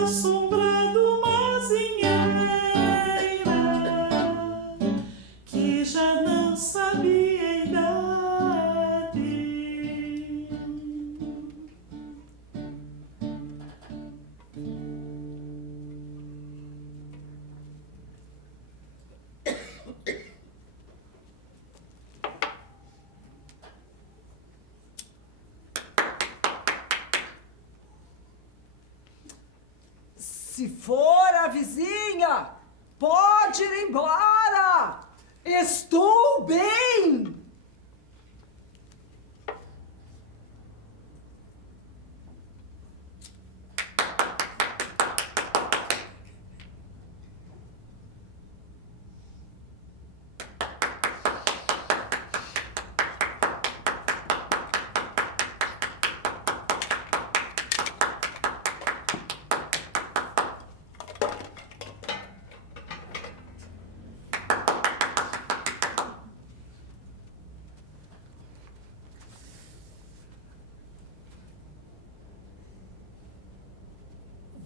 na sombra do mazinheira, que já não sabia a idade. Se for a vizinha, pode ir embora. Estou bem.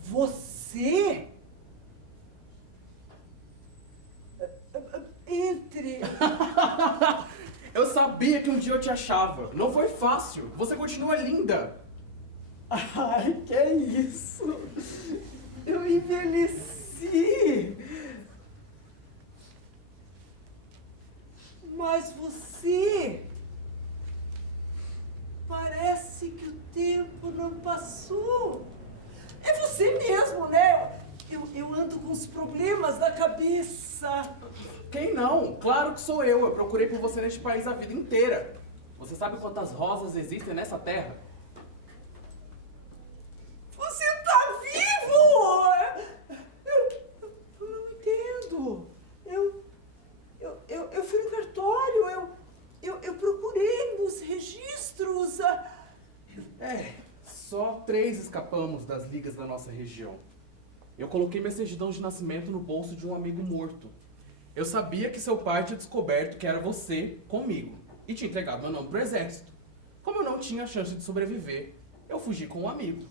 Você? Entre. Eu sabia que um dia eu te achava. Não foi fácil. Você continua linda. Ai, que é isso? Eu envelheci. Mas você... Parece que o tempo não passou. É você mesmo, né? Eu ando com os problemas da cabeça. Quem não? Claro que sou eu. Eu procurei por você neste país a vida inteira. Você sabe quantas rosas existem nessa terra? Você tá vivo! Eu não entendo. Eu fui no cartório, eu procurei nos registros. Só 3 escapamos das ligas da nossa região. Eu coloquei minha certidão de nascimento no bolso de um amigo morto. Eu sabia que seu pai tinha descoberto que era você comigo e tinha entregado meu nome pro exército. Como eu não tinha chance de sobreviver, eu fugi com um amigo.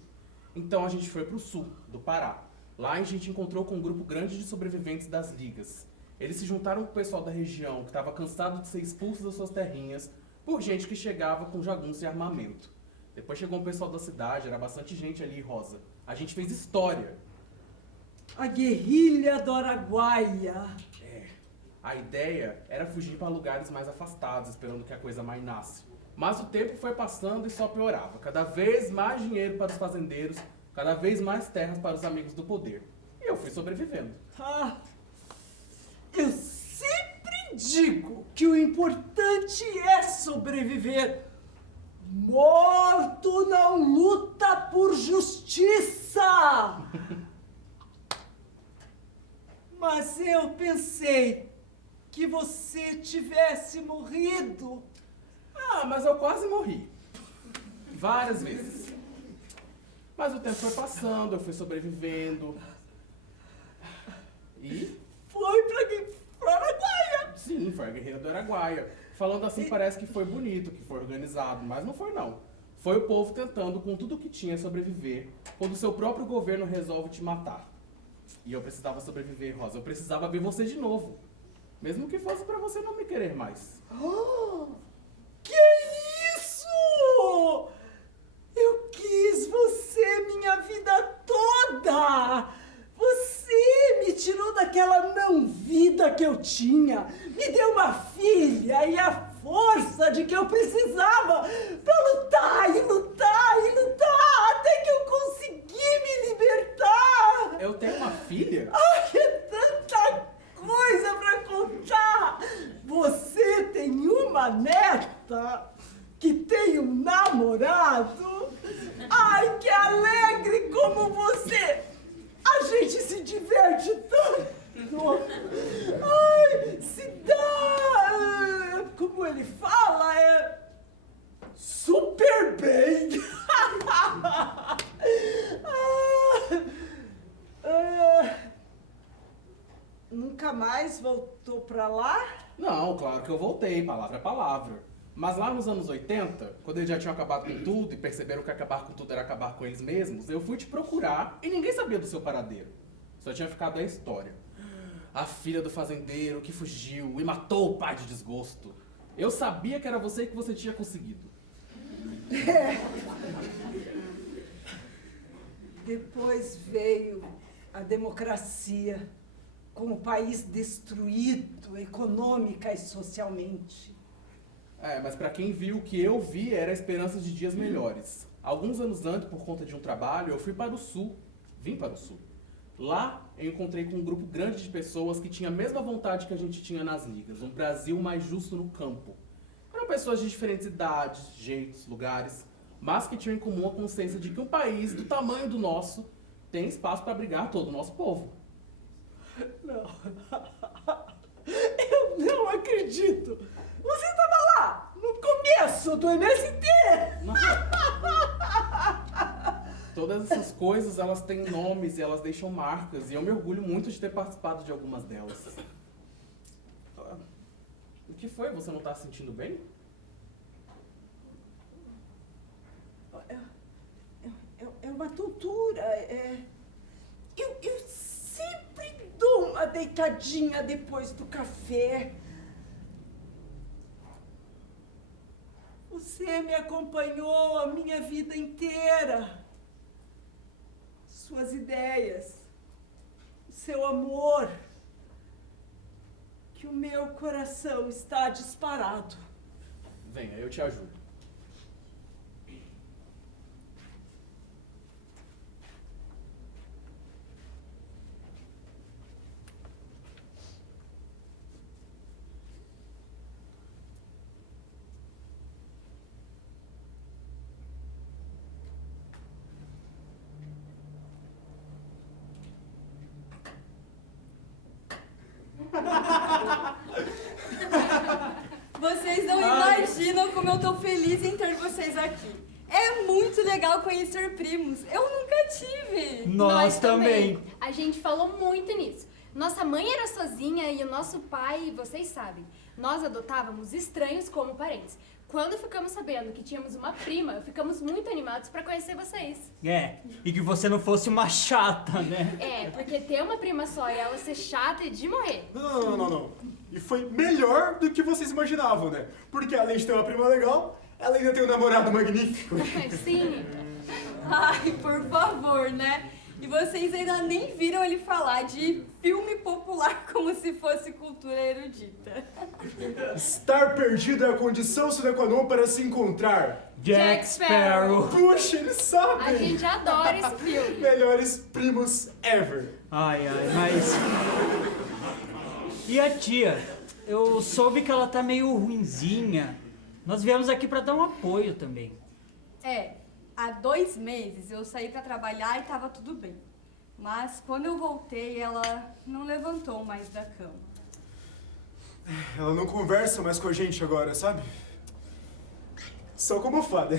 Então a gente foi pro sul, do Pará. Lá a gente encontrou com um grupo grande de sobreviventes das ligas. Eles se juntaram com o pessoal da região que estava cansado de ser expulso das suas terrinhas por gente que chegava com jagunço e armamento. Depois chegou um pessoal da cidade, era bastante gente ali, Rosa. A gente fez história. A guerrilha do Araguaia. A ideia era fugir para lugares mais afastados, esperando que a coisa amainasse. Mas o tempo foi passando e só piorava. Cada vez mais dinheiro para os fazendeiros, cada vez mais terras para os amigos do poder. E eu fui sobrevivendo. Eu sempre digo que o importante é sobreviver. Morto não luta por justiça. Mas eu pensei que você tivesse morrido. Mas eu quase morri. Várias vezes. Mas o tempo foi passando, eu fui sobrevivendo. E? Foi pra Araguaia. Sim, foi a guerreira do Araguaia. Falando assim parece que foi bonito, que foi organizado, mas não foi não. Foi o povo tentando com tudo que tinha sobreviver, quando o seu próprio governo resolve te matar. E eu precisava sobreviver, Rosa. Eu precisava ver você de novo. Mesmo que fosse pra você não me querer mais. Que isso? Eu quis você minha vida toda. Você me tirou daquela não vida que eu tinha. Me deu uma filha e a força de que eu precisava pra lutar e lutar e lutar até que eu consegui me libertar. Eu tenho uma filha? Ai, é tanta coisa pra contar. Você tem uma neta que tem um namorado. Ai, que alegre como você. A gente se diverte tanto. Ai, se dá, como ele fala, super bem. Nunca mais voltou pra lá? Não, claro que eu voltei, palavra é palavra. Mas lá nos anos 80, quando eles já tinham acabado com tudo e perceberam que acabar com tudo era acabar com eles mesmos, eu fui te procurar e ninguém sabia do seu paradeiro. Só tinha ficado a história. A filha do fazendeiro que fugiu e matou o pai de desgosto. Eu sabia que era você e que você tinha conseguido. Depois veio a democracia, com o país destruído econômica e socialmente. Mas pra quem viu o que eu vi, era a esperança de dias melhores. Alguns anos antes, por conta de um trabalho, eu fui para o sul. Vim para o sul. Lá, eu encontrei com um grupo grande de pessoas que tinha a mesma vontade que a gente tinha nas ligas. Um Brasil mais justo no campo. Eram pessoas de diferentes idades, jeitos, lugares, mas que tinham em comum a consciência de que um país do tamanho do nosso tem espaço para abrigar todo o nosso povo. Não. Eu não acredito. Você estava lá, no começo do MST. Não. Todas essas coisas, elas têm nomes e elas deixam marcas. E eu me orgulho muito de ter participado de algumas delas. O que foi? Você não está se sentindo bem? É uma tontura. Eu sempre dou uma deitadinha depois do café. Você me acompanhou a minha vida inteira. Suas ideias, o seu amor, que o meu coração está disparado. Venha, eu te ajudo. Vocês não imaginam como eu tô feliz em ter vocês aqui. É muito legal conhecer primos. Eu nunca tive. Nós também. A gente falou muito nisso. Nossa mãe era sozinha e o nosso pai, vocês sabem, nós adotávamos estranhos como parentes. Quando ficamos sabendo que tínhamos uma prima, ficamos muito animados pra conhecer vocês. E que você não fosse uma chata, né? Porque ter uma prima só e ela ser chata é de morrer. Não. E foi melhor do que vocês imaginavam, né? Porque além de ter uma prima legal, ela ainda tem um namorado magnífico. Sim. Ai, por favor, né? E vocês ainda nem viram ele falar de filme popular como se fosse cultura erudita. Estar perdido é a condição sine qua non para se encontrar. Jack Sparrow. Puxa, eles sabem! A gente adora esse filme. Melhores primos ever. Ai, mas... E a tia? Eu soube que ela tá meio ruinzinha. Nós viemos aqui pra dar um apoio também. Há 2 meses eu saí pra trabalhar e tava tudo bem. Mas quando eu voltei, ela não levantou mais da cama. Ela não conversa mais com a gente agora, sabe? Só como fada.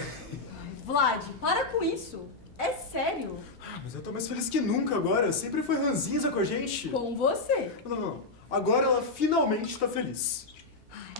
Vlad, para com isso. É sério. Mas eu tô mais feliz que nunca agora. Sempre foi ranzinza com a gente. Com você. Não. Agora ela finalmente tá feliz.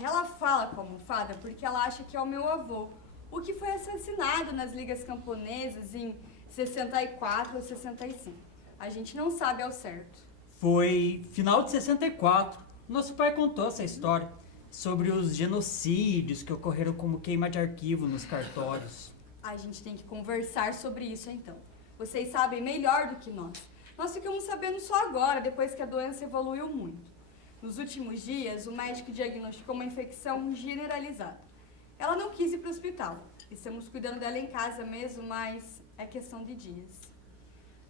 Ela fala como fada porque ela acha que é o meu avô, o que foi assassinado nas ligas camponesas em 64 ou 65. A gente não sabe ao certo. Foi final de 64. Nosso pai contou essa história sobre os genocídios que ocorreram como queima de arquivo nos cartórios. A gente tem que conversar sobre isso então. Vocês sabem melhor do que nós. Nós ficamos sabendo só agora, depois que a doença evoluiu muito. Nos últimos dias, o médico diagnosticou uma infecção generalizada. Ela não quis ir para o hospital. Estamos cuidando dela em casa mesmo, mas é questão de dias.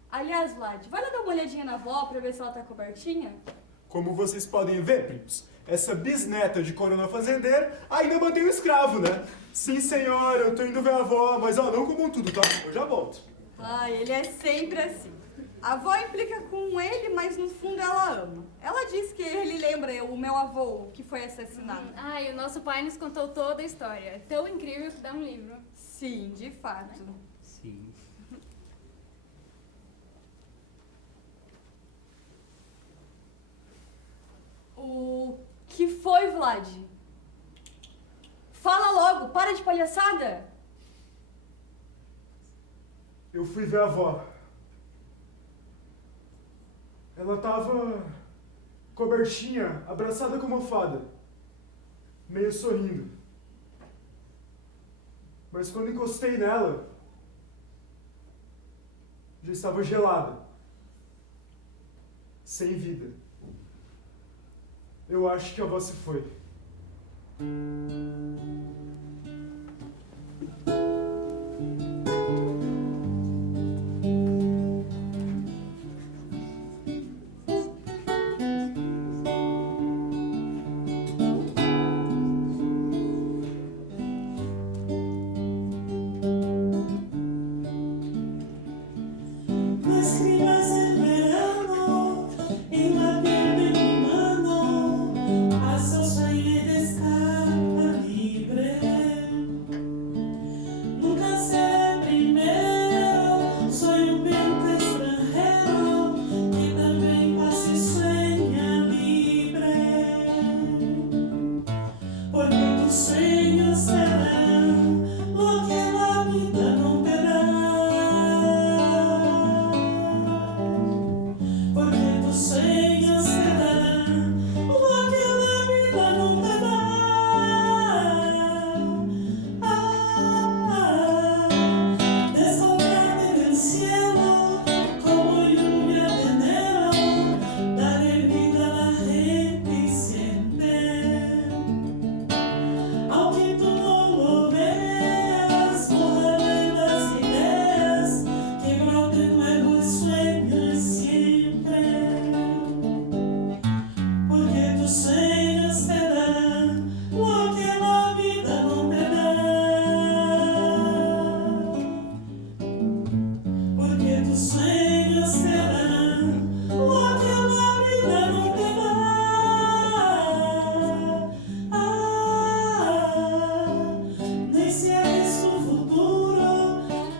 Aliás, Vlad, vai lá dar uma olhadinha na avó para ver se ela tá cobertinha? Como vocês podem ver, primos, essa bisneta de Corona Fazendeiro ainda mantém o escravo, né? Sim, senhora, eu tô indo ver a avó, mas ó, não comam tudo, tá? Eu já volto. Ele é sempre assim. A avó implica com ele, mas no fundo ela ama. Ela diz que ele lembra o meu avô que foi assassinado. O nosso pai nos contou toda a história. É tão incrível que dá um livro. Sim, de fato. Sim. O que foi, Vlad? Fala logo! Gustavo, para de palhaçada. Eu fui ver a avó. Ela tava cobertinha, abraçada com a almofada, meio sorrindo. Mas quando encostei nela, já estava gelada, sem vida. Eu acho que a avó se foi. Las climas del verano en la piel de mi mano, hasta el aire de escapa libre. Nunca seré primero, soy un viento extranjero que también pasa y sueña libre. Porque tus sueños serán lo que la vida no te da. Porque tus sueños te darán lo que la vida no te da. Desfogarte en el cielo como lluvia de enero, daré vida a la gente y siente. Aunque tú no lo veas, mojaré las ideas que broten luego y sueños siempre. Porque tus sueños te darán lo que la vida no te da. Porque tus sueños te darán lo que la vida no te da. No encierres tu futuro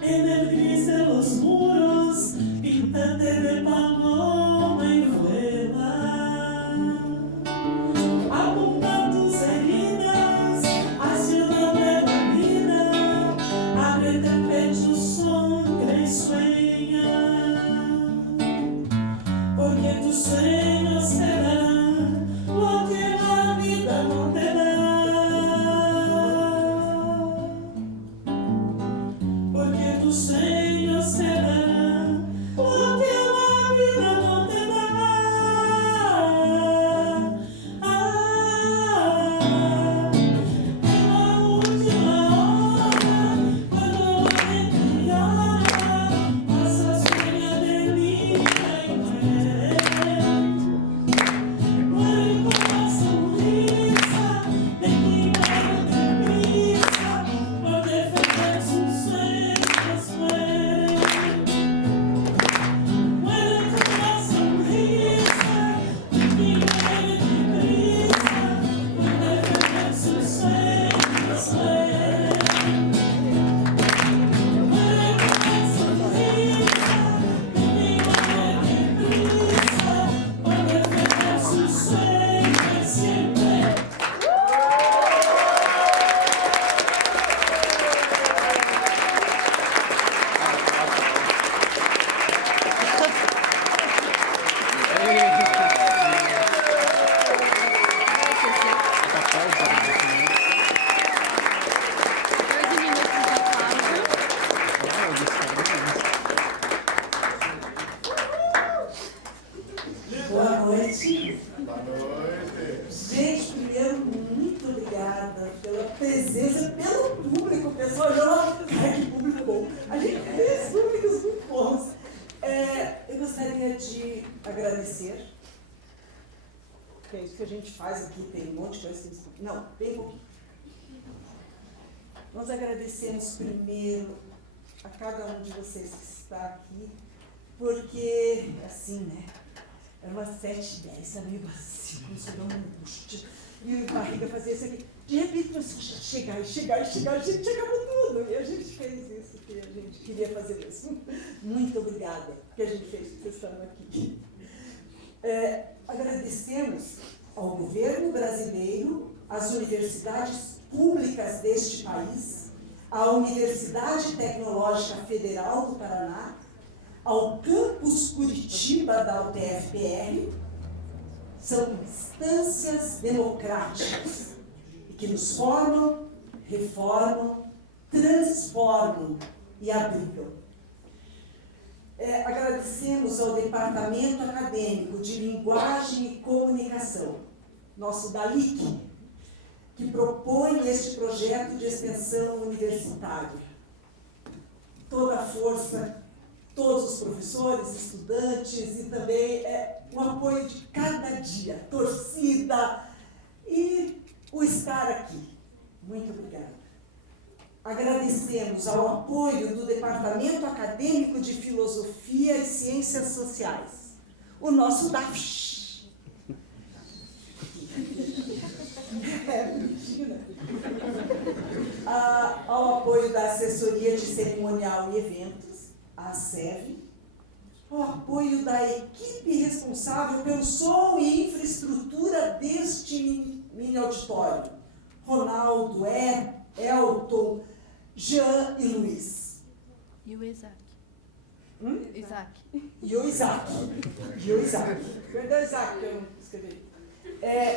en el gris de los muros, píntate de paloma y vuela. Apunta tus heridas hacia una nueva vida, ábrete el pecho, sonríe y sueña. Porque tus sueños te darán lo que la vida no te da. Porque tus sueños te darán lo que la vida no te da. En la última hora, cuando la gente llora, pasa sueña de vida y muere. Muere con la sonrisa de quien muere deprisa, por defender sus sueños muere. Muere con la sonrisa de quien muere deprisa, por defender sus sueños muere. Muere con la sonrisa de quien muere deprisa, por defender sus sueños siempre. Boa noite. Boa noite. Gente, primeiro, muito obrigada pela presença, pelo público, pessoal. Ai, que público bom. A gente fez públicos muito bons. Eu gostaria de agradecer, que é isso que a gente faz aqui, tem um monte de coisa. Não, bem pouquinho. Nós agradecemos primeiro a cada um de vocês que está aqui, porque, assim, né? Era umas 7h10, meio vazio, começou a dar uma angústia. E a barriga fazia isso aqui. De repente começou a chegar, a gente acabou tudo. E a gente fez isso que a gente queria fazer mesmo. Muito obrigada, que a gente fez, que vocês estão aqui. Agradecemos ao governo brasileiro, às universidades públicas deste país, à Universidade Tecnológica Federal do Paraná, ao Campus Curitiba da UTFPR, são instâncias democráticas que nos formam, reformam, transformam e abrigam. Agradecemos ao Departamento Acadêmico de Linguagem e Comunicação, nosso DALIC, que propõe este projeto de extensão universitária. Toda a força, todos os professores, estudantes e também o apoio de cada dia, torcida e o estar aqui. Muito obrigada. Agradecemos ao apoio do Departamento Acadêmico de Filosofia e Ciências Sociais, o nosso DAFSH. Ao apoio da Assessoria de Cerimonial e Eventos, a ACEV, ao apoio da equipe responsável pelo som e infraestrutura deste mini auditório, Ronaldo, Elton, Jean e Luiz. E o Isaac. Isaac. E o Isaac. Perdão, Isaac, que eu não escrevi.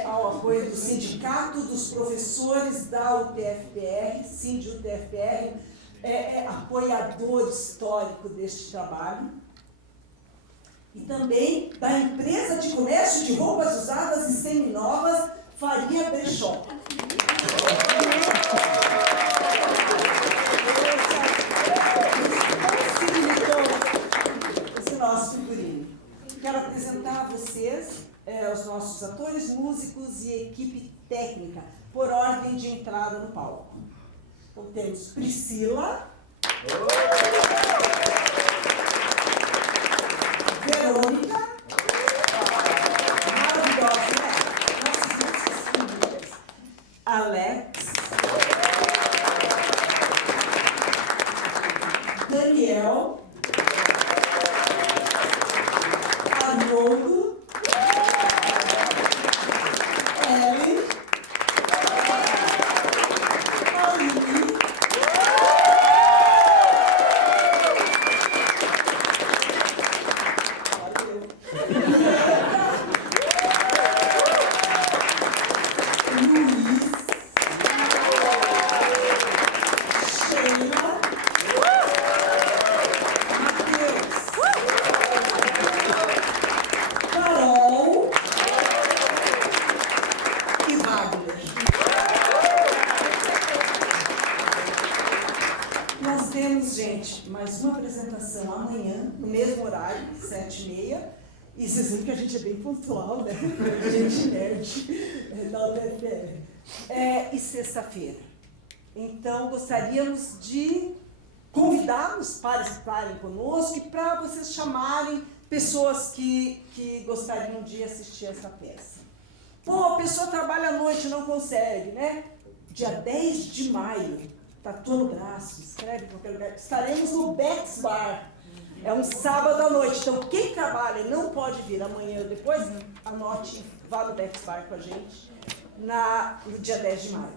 Ao apoio do Sindicato dos Professores da UTFPR, SIND-UTFPR, apoiador histórico deste trabalho. E também da empresa de comércio de roupas usadas e seminovas, Faria Brechó. Esse nosso figurino. Quero apresentar a vocês os nossos atores, músicos e equipe técnica, por ordem de entrada no palco. Então temos Priscila, Verônica, maravilhosa, né? Nossas filhas, Alex, Daniel, Arnoldo, Ellen, Aline, mais uma apresentação amanhã, no mesmo horário, 7h30. E vocês viram que a gente é bem pontual, né? A gente nerd da UTFPR. E sexta-feira. Então, gostaríamos de convidá-los para estarem conosco e para vocês chamarem pessoas que gostariam de assistir essa peça. Pô, a pessoa trabalha à noite e não consegue, né? Dia 10 de maio. Tatuou no braço, escreve em qualquer lugar. Estaremos no Bex Bar. É um sábado à noite. Então, quem trabalha e não pode vir amanhã ou depois, anote, vá no Bex Bar com a gente no dia 10 de maio.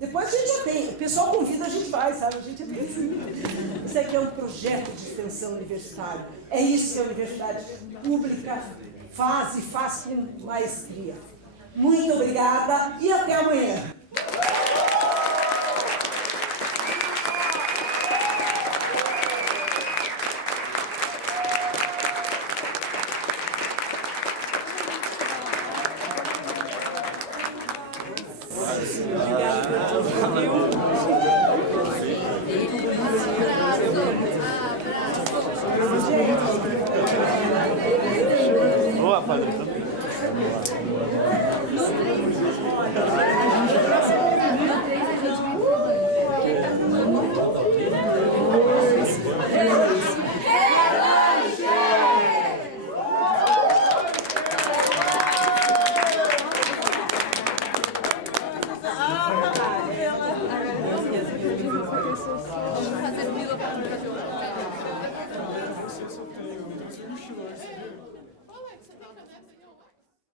Depois a gente já tem. O pessoal convida, a gente vai, sabe? A gente é bem assim. Isso aqui é um projeto de extensão universitária. É isso que a universidade pública faz e faz com maestria. Muito obrigada e até amanhã. Boa, padre.